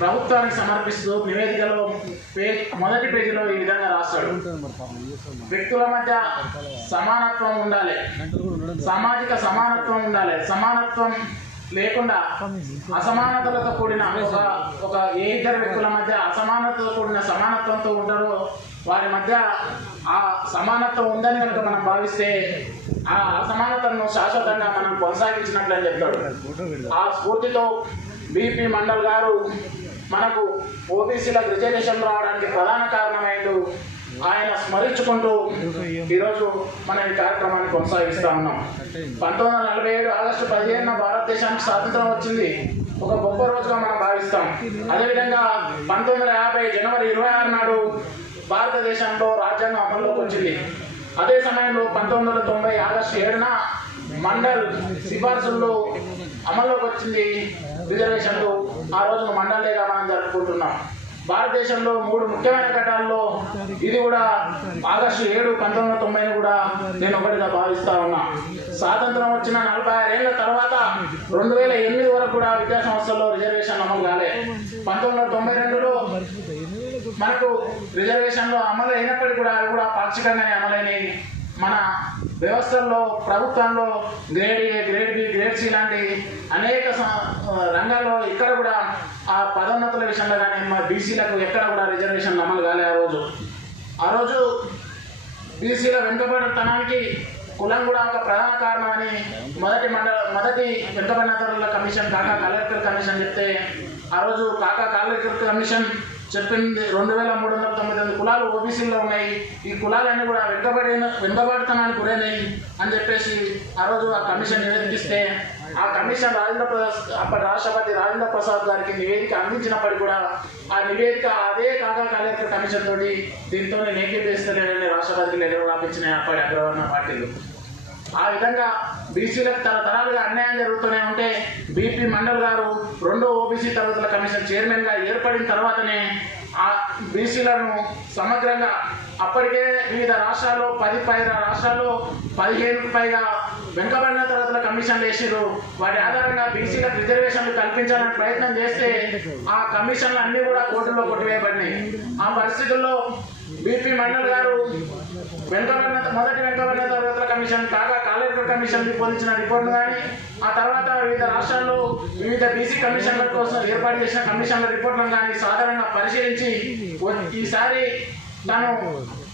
ప్రభుత్వానికి సమర్పిస్తూ నివేదికలో మొదటి పేజీలో ఈ విధంగా రాస్తాడు. వ్యక్తుల మధ్య సమానత్వం ఉండాలి, సామాజిక సమానత్వం ఉండాలి. సమానత్వం లేకుండా అసమానతలతో కూడిన ఒక ఏ ఇద్దరు వ్యక్తుల మధ్య అసమానతతో కూడిన సమానత్వంతో ఉంటారో వారి మధ్య ఆ సమానత్వం ఉందని కనుక మనం భావిస్తే ఆ అసమానతను శాశ్వతంగా మనం కొనసాగించినట్లని చెప్తాడు. ఆ స్ఫూర్తితో బీపీ మండల్ గారు మనకు ఓబీసీలకు రిజర్వేషన్ రావడానికి ప్రధాన కారణమైండు. ఆయన స్మరించుకుంటూ ఈరోజు మనం ఈ కార్యక్రమాన్ని కొనసాగిస్తూ ఉన్నాం. 1947 ఆగస్టు 15న భారతదేశానికి స్వాతంత్రం వచ్చింది. ఒక గొప్ప రోజుగా మనం భావిస్తాం. అదేవిధంగా 1950 జనవరి 26 నాడు భారతదేశంలో రాజ్యాంగం అమల్లోకి వచ్చింది. అదే సమయంలో 1990 ఆగస్టు 7న మండల్ సిఫార్సుల్లో అమల్లోకి వచ్చింది రిజర్వేషన్లు. ఆ రోజున మండల్ డేగా మనం జరుపుకుంటున్నాం. భారతదేశంలో 3 ముఖ్యమైన ఘట్టాల్లో ఇది కూడా ఆగస్టు 7, 1990 కూడా నేను ఒకటిగా భావిస్తా ఉన్నా. స్వాతంత్రం వచ్చిన 46 ఏళ్ల తర్వాత 2008 వరకు కూడా విద్యా సంస్థల్లో రిజర్వేషన్ అమలు కాలే. 1992లో మనకు రిజర్వేషన్లో అమలు అయినప్పటికీ కూడా అవి కూడా పాక్షికంగానే అమలైనవి. మన వ్యవస్థల్లో ప్రభుత్వంలో grade A, grade B, grade C లాంటి అనేక రంగాల్లో ఇక్కడ కూడా ఆ పదోన్నతుల విషయంలో కానీ మా బీసీలకు ఎక్కడ కూడా రిజర్వేషన్ అమలు కాలే. ఆ రోజు బీసీల వెనుకబడితనానికి కులం కూడా ఒక ప్రధాన కారణం అని మొదటి వెనుకబడిన తరగతుల కమిషన్ కాకా కలెక్టర్ కమిషన్ చెప్తే ఆ రోజు కాకా కలెక్టర్ కమిషన్ చెప్పింది 2399 కులాలు ఓబీసీల్లో ఉన్నాయి. ఈ కులాలన్నీ కూడా వెనుకబడితనానికి గురైనాయి అని చెప్పేసి ఆ రోజు ఆ కమిషన్ నివేదిస్తే ఆ కమిషన్ అప్పటి రాష్ట్రపతి రాజేంద్ర ప్రసాద్ గారికి నివేదిక అందించినప్పటికీ కూడా ఆ నివేదిక అదే కాకా కలెక్టర్ కమిషన్ తోటి దీంతో ఏకీభవిస్తలేదని రాష్ట్రపతికి లెటర్ రాపించిన అప్పటి అగ్రవర్ణ పార్టీలు. ఆ విధంగా బీసీలకు తరతరాలుగా అన్యాయం జరుగుతూనే ఉంటే బీపీ మండల్ గారు 2వ ఓబీసీ తరగతుల కమిషన్ చైర్మన్గా ఏర్పడిన తర్వాతనే ఆ బీసీలను సమగ్రంగా అప్పటికే వివిధ రాష్ట్రాల్లో 10 రాష్ట్రాల్లో 15కు పైగా వెనుకబడిన తరగతుల కమిషన్లు వేసారు. వాటి ఆధారంగా బీసీలకు రిజర్వేషన్లు కల్పించాలని ప్రయత్నం చేస్తే ఆ కమిషన్లు అన్నీ కూడా కోర్టుల్లో కొట్టివేయబడినాయి. ఆ పరిస్థితుల్లో బీపీ మండల్ గారు మొదటి వెనుకబడిన తరగతుల కమిషన్ కాగా కలెక్టర్ కమిషన్ పొందించిన రిపోర్టులు కానీ ఆ తర్వాత వివిధ రాష్ట్రాల్లో వివిధ బీసీ కమిషన్ల కోసం ఏర్పాటు చేసిన కమిషన్ల రిపోర్టులను కానీ సాధారణంగా పరిశీలించి ఈసారి తాను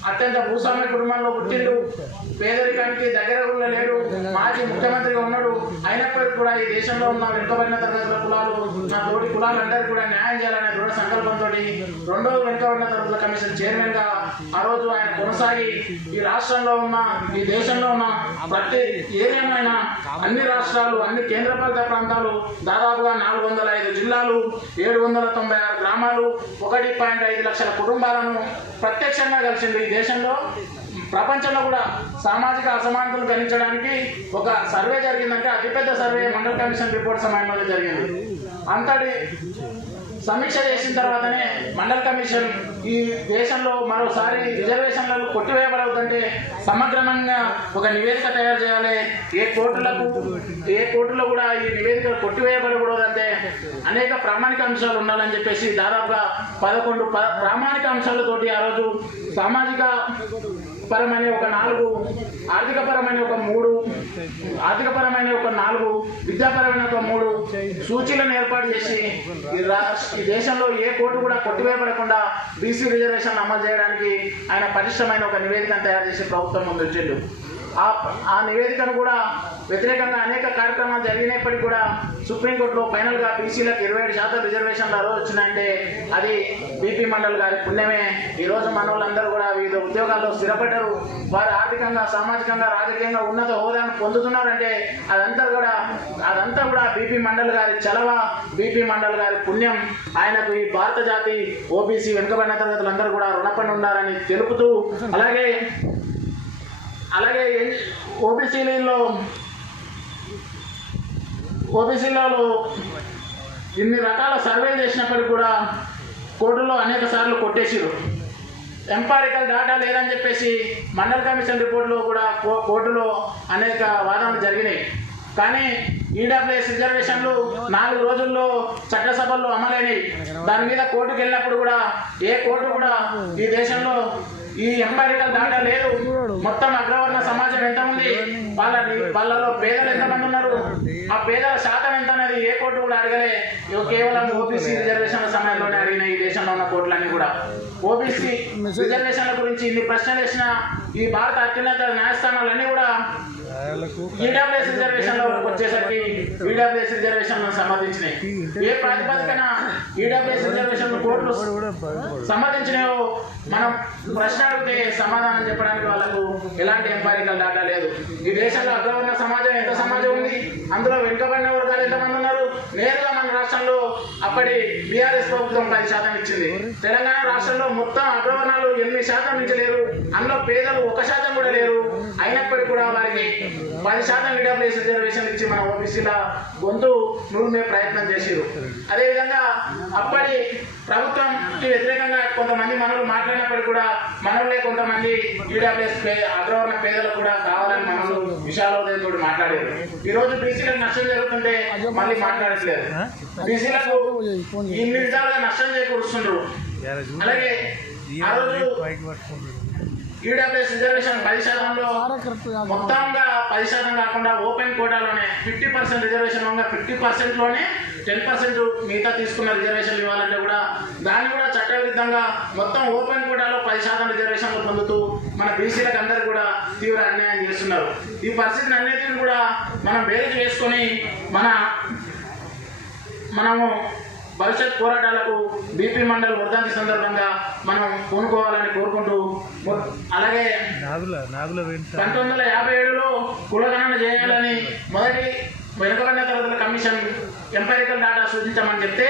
అత్యంత భూస్వామ్య కుటుంబంలో పుట్టిండు, పేదరికానికి దగ్గర కూడా లేడు, మాజీ ముఖ్యమంత్రిగా ఉన్నాడు. అయినప్పటికీ కూడా ఈ దేశంలో ఉన్న వెనుకబడిన తరగతుల కులాలు నా తోటి కులాలందరికీ కూడా న్యాయం చేయాలనే దృఢ సంకల్పంతో 2వ వెనుకబడిన తరగతుల కమిషన్ చైర్మన్గా ఆ రోజు ఆయన కొనసాగి ఈ రాష్ట్రంలో ఉన్న ఈ దేశంలో ఉన్న ప్రతి ఏరియామైన అన్ని రాష్ట్రాలు అన్ని కేంద్రపాలిత ప్రాంతాలు దాదాపుగా 405 జిల్లాలు 796 గ్రామాలు 1.5 లక్షల కుటుంబాలను ప్రత్యక్షంగా కలిసింది. ఈ దేశంలో ప్రపంచంలో కూడా సామాజిక అసమానతలు గణించడానికి ఒక సర్వే జరిగిందంటే అతిపెద్ద సర్వే మండల్ కమిషన్ రిపోర్ట్ సమయంలో జరిగింది. అంతటి సమీక్ష చేసిన తర్వాతనే మండల్ కమిషన్ ఈ దేశంలో మరోసారి రిజర్వేషన్లను కొట్టివేయబడవుతుంటే సమగ్రంగా ఒక నివేదిక తయారు చేయాలి. ఏ కోర్టులో కూడా ఈ నివేదిక కొట్టివేయబడకూడదంటే అనేక ప్రామాణిక అంశాలు ఉండాలని చెప్పేసి దాదాపుగా 11 ప్రామాణిక అంశాలతోటి ఆ రోజు సామాజిక పరమైన ఒక 4, ఆర్థికపరమైన ఒక 3, ఆర్థికపరమైన ఒక 4, విద్యాపరమైన ఒక 3 సూచీలను ఏర్పాటు చేసి ఈ దేశంలో ఏ కోర్టు కూడా కొట్టివేయబడకుండా బీసీ రిజర్వేషన్ అమలు చేయడానికి ఆయన పటిష్టమైన ఒక నివేదికను తయారు చేసి ప్రభుత్వం ముందు వచ్చిండు. ఆ నివేదికను కూడా వ్యతిరేకంగా అనేక కార్యక్రమాలు జరిగినప్పటికీ కూడా సుప్రీంకోర్టులో ఫైనల్గా బీసీలకు 27% రిజర్వేషన్లు ఆ రోజు వచ్చినాయంటే అది బీపీ మండల్ గారి పుణ్యమే. ఈరోజు మన వాళ్ళందరూ కూడా వివిధ ఉద్యోగాల్లో స్థిరపడ్డారు. వారు ఆర్థికంగా సామాజికంగా రాజకీయంగా ఉన్నత హోదాను పొందుతున్నారంటే అదంతా కూడా బీపీ మండల్ గారి చలవ, బీపీ మండల్ గారి పుణ్యం. ఆయనకు ఈ భారత జాతి ఓబీసీ వెనుకబడిన తరగతులందరూ కూడా రుణపడి ఉన్నారని తెలుపుతూ అలాగే ఓబీసీలలో ఇన్ని రకాల సర్వేలు చేసినప్పటికీ కూడా కోర్టులో అనేక సార్లు కొట్టేసిరు. ఎంపారికల్ డాటా లేదని చెప్పేసి మండల్ కమిషన్ రిపోర్టులో కూడా కోర్టులో అనేక వాదనలు జరిగినాయి. కానీ ఈడబ్ల్యూఎస్ రిజర్వేషన్లు 4 రోజుల్లో చట్టసభల్లో అమలైనవి. దాని మీద కోర్టుకు వెళ్ళినప్పుడు కూడా ఏ కోర్టు కూడా ఈ దేశంలో ఈ ఎంపైరికల్ డాటా లేదు. మొత్తం అగ్రవర్ణ సమాజం ఎంత ఉంది, వాళ్ళలో పేదలు ఎంతమంది ఉన్నారు, ఆ పేదల శాతం ఎంత అనేది ఏ కోర్టు కూడా అడగలే. కేవలం ఓబీసీ రిజర్వేషన్ల సమయంలోనే అడిగిన ఈ దేశంలో ఉన్న కోర్టులన్నీ కూడా. ఓబీసీ రిజర్వేషన్ల గురించి ఇన్ని ప్రశ్నలు వేసిన ఈ భారత అత్యున్నత న్యాయస్థానాలన్నీ కూడా ఈడబ్ల్యూఎస్ రిజర్వేషన్లో వచ్చేసరికి ఈడబ్ల్యూఎస్ రిజర్వేషన్లను సమర్థించినాయి. ఏ ప్రాతిపదికన ఈడబ్ల్యూఎస్ రిజర్వేషన్ కోర్టులు సమర్థించినాయో మనం ప్రశ్న అడిగితే సమాధానం చెప్పడానికి వాళ్ళకు ఎలాంటి ఎంపైరికల్ డాటా లేదు. ఈ దేశంలో అగ్రవర్ణ సమాజం ఎంత సమాజం ఉంది, అందులో వెనుకబడిన వర్గాలు ఎంతమంది ఉన్నారు. నేరుగా మన రాష్ట్రంలో అప్పటి బీఆర్ఎస్ ప్రభుత్వం 10% ఇచ్చింది. తెలంగాణ రాష్ట్రంలో మొత్తం అగ్రవర్ణాలు 8% నుంచి లేరు, అందులో పేదలు 1% కూడా లేరు. అయినప్పటికీ కూడా వారికి 10% ఈడబ్ల్యూఎస్ రిజర్వేషన్ ఇచ్చి మన ఓబీసీల గొంతు నూరుమే ప్రయత్నం చేశారు. అదేవిధంగా అప్పటి ప్రభుత్వంకి వ్యతిరేకంగా కొంతమంది మనలు మాట్లాడినప్పటికీ కూడా మనలే కొంతమంది ఈడబ్ల్యూఎస్ అగ్రవర్ణ పేదలకు కూడా కావాలని మనలు విశాలోదయంతో మాట్లాడారు. ఈరోజు బీసీలకు నష్టం జరుగుతుంటే మళ్ళీ మాట్లాడట్లేదు. బీసీలకు ఇన్ని విధాలుగా నష్టం చేకూరుస్తున్నారు. అలాగే ఆ రోజు ఈడబ్ల్యూఎస్ రిజర్వేషన్ 10%లో మొత్తంగా 10% కాకుండా ఓపెన్ కోటాలోనే 50% రిజర్వేషన్ ఉండగా 50%లోనే 10% మిగతా తీసుకున్న రిజర్వేషన్లు ఇవ్వాలంటే కూడా దాన్ని కూడా చట్టవిరుద్ధంగా మొత్తం ఓపెన్ కోటాలో 10% రిజర్వేషన్లు పొందుతూ మన బీసీలకు అందరూ కూడా తీవ్ర అన్యాయం చేస్తున్నారు. ఈ పరిస్థితిని అన్నిటిని కూడా మనం బేరీజు వేసుకొని మనము భవిష్యత్ పోరాటాలకు బీపీ మండల్ వర్ధంతి సందర్భంగా మనం పూనుకోవాలని కోరుకుంటూ, అలాగే 1957లో కులగణన చేయాలని మొదటి వెనుకబడిన తరగతుల కమిషన్ ఎంపైరికల్ డాటా సూచించమని చెప్తే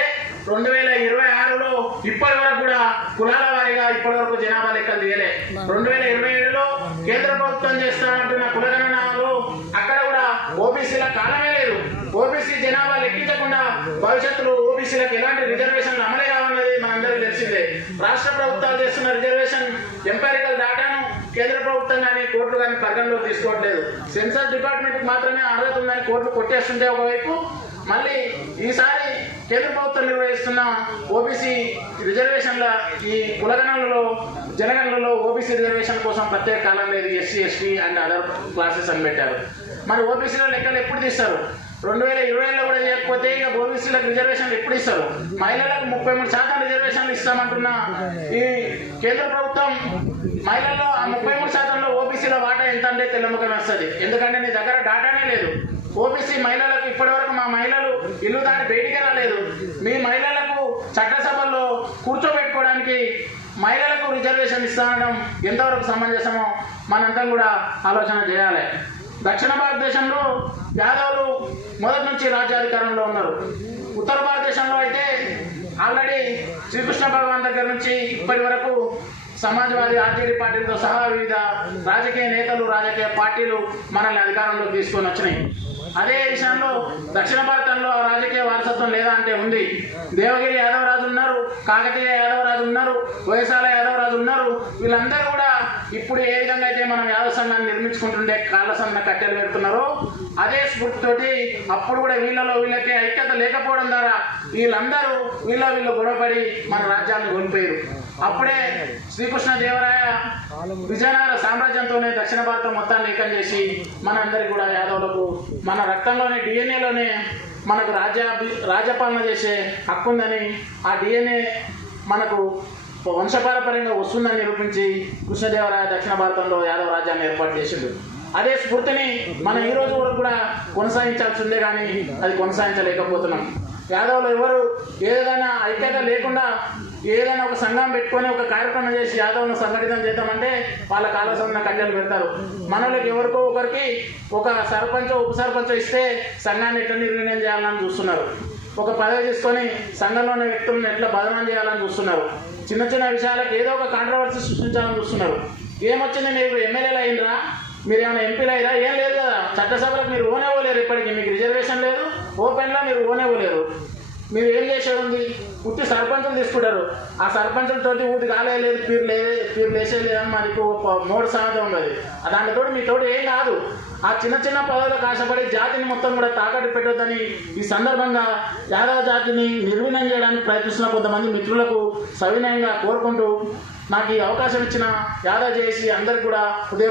2026లో ఇప్పటి వరకు కూడా కులాల వారీగా ఇప్పటి వరకు జనాభా లెక్కలు తీయలే. 2027లో కేంద్ర ప్రభుత్వం చేస్తామంటున్న కులగణనలో అక్కడ కూడా ఓబీసీల కాలమే లేదు. ఓబీసీ జనాభా లెక్కించకుండా భవిష్యత్తులో ఓబీసీలకు ఎలాంటి రిజర్వేషన్లు అమలే కావాలన్నది మనందరికీ తెలిసిందే. రాష్ట్ర ప్రభుత్వాలు చేస్తున్న రిజర్వేషన్ ఎంపైరికల్ డాటాను కేంద్ర ప్రభుత్వం కానీ కోర్టులు కానీ పరిగణలోకి తీసుకోవట్లేదు. సెన్సస్ డిపార్ట్మెంట్కి మాత్రమే అర్హత ఉందని కోర్టులు కొట్టేస్తుంటే ఒకవైపు, మళ్ళీ ఈసారి కేంద్ర ప్రభుత్వం నిర్వహిస్తున్న ఓబీసీ రిజర్వేషన్ల ఈ కులగణనలో జనగణనలో ఓబీసీ రిజర్వేషన్ కోసం ప్రత్యేక కాలం లేదు, SC ST and other classes అని పెట్టారు. మరి ఓబీసీలో లెక్కలు ఎప్పుడు తీస్తారు? 2020లో కూడా చేయకపోతే ఇక ఓబీసీలకు రిజర్వేషన్లు ఎప్పుడు ఇస్తారు? మహిళలకు 33% రిజర్వేషన్లు ఇస్తామంటున్న ఈ కేంద్ర ప్రభుత్వం మహిళల్లో ఆ 33%లో ఓబీసీల వాటా ఎంత అంటే తెల్లముఖం వస్తుంది. ఎందుకంటే నీ దగ్గర డాటానే లేదు. ఓబీసీ మహిళలకు ఇప్పటివరకు మా మహిళలు ఇల్లు దాటి బయటికి రాలేదు. మీ మహిళలకు చట్టసభల్లో కూర్చోబెట్టుకోవడానికి మహిళలకు రిజర్వేషన్ ఇస్తానడం ఎంతవరకు సమంజసమో మనంతా కూడా ఆలోచన చేయాలి. దక్షిణ భారతదేశంలో యాదవులు మొదటి నుంచి రాజ్యాధికారంలో ఉన్నారు. ఉత్తర భారతదేశంలో అయితే ఆల్రెడీ శ్రీకృష్ణ భగవాన్ దగ్గర నుంచి ఇప్పటి వరకు సమాజ్వాదీ ఆర్జేడీ పార్టీలతో సహా వివిధ రాజకీయ నేతలు రాజకీయ పార్టీలు మనల్ని అధికారంలోకి తీసుకొని వచ్చినాయి. అదే విషయంలో దక్షిణ భారతంలో రాజకీయ వారసత్వం లేదా అంటే ఉంది. దేవగిరి యాదవరాజు ఉన్నారు, కాకతీయ యాదవరాజు ఉన్నారు, వైశాల యాదవరాజు ఉన్నారు. వీళ్ళందరూ కూడా ఇప్పుడు ఏ విధంగా అయితే మనం యాదవ సంఘాన్ని నిర్మించుకుంటుండే కాళ్ళ సన్న కట్టెలు పెడుతున్నారో అదే స్ఫూర్తితోటి అప్పుడు కూడా వీళ్ళకే ఐక్యత లేకపోవడం ద్వారా వీళ్ళందరూ వీళ్ళు గొడవపడి మన రాజ్యాన్ని కోల్పోయారు. అప్పుడే శ్రీకృష్ణ దేవరాయ విజయనగర సామ్రాజ్యంతోనే దక్షిణ భారతం మొత్తాన్ని ఏకం చేసి మనందరికీ కూడా యాదవులకు మన రక్తంలోనే డిఎన్ఏలోనే మనకు రాజ్యపాలన చేసే హక్కు ఉందని, ఆ డిఎన్ఏ మనకు వంశపారపర్యంగా వస్తుందని నిరూపించి కృష్ణదేవరాయ దక్షిణ భారతంలో యాదవ రాజ్యాన్ని ఏర్పాటు చేసిండు. అదే స్ఫూర్తిని మనం ఈ రోజు వరకు కూడా కొనసాగించాల్సిందే, కానీ అది కొనసాగించలేకపోతున్నాం. యాదవులు ఎవరు ఏదైనా ఐక్యత లేకుండా ఏదైనా ఒక సంఘం పెట్టుకొని ఒక కార్యక్రమం చేసి యాదవులను సంఘటితం చేద్దామంటే వాళ్ళ కాలసంలో కట్టెలు పెడతారు. మనోళ్ళకి ఎవరికో ఒకరికి ఒక సర్పంచో ఉప సర్పంచో ఇస్తే సంఘాన్ని ఎట్లా నిర్ణయం చేయాలని చూస్తున్నారు. ఒక పదవి తీసుకొని సంఘంలోని వ్యక్తులను ఎట్లా బదనాం చేయాలని చూస్తున్నారు. చిన్న చిన్న విషయాలకు ఏదో ఒక కాంట్రవర్సీ సృష్టించాలని చూస్తున్నారు. ఏమొచ్చింది, మీరు ఎమ్మెల్యేలు అయినరా, మీరు ఏమైనా ఎంపీలు అయ్యారా? ఏం లేదు కదా. చట్టసభలకు మీరు ఓనేవ్వలేరు. ఇప్పటికీ మీకు రిజర్వేషన్ లేదు, ఓపెన్లో మీరు ఓనేవ్వలేరు. మీరు ఏం చేసేది ఉంది? పుట్టి సర్పంచులు తీసుకుంటారు. ఆ సర్పంచులతోటి ఊటి కాలేదు, పీరు లేసేది లేదని మనకు 3 సామెత ఉన్నది. దానితో మీతో ఏం కాదు. ఆ చిన్న చిన్న పదవులకు ఆశపడి జాతిని మొత్తం కూడా తాకట్టు పెట్టొద్దని ఈ సందర్భంగా యాదవ జాతిని నిర్వీర్యం చేయడానికి ప్రయత్నిస్తున్న కొంతమంది మిత్రులకు సవినయంగా కోరుకుంటూ నాకు ఈ అవకాశం ఇచ్చిన యాదవ్ జేఏసీ అందరికీ కూడా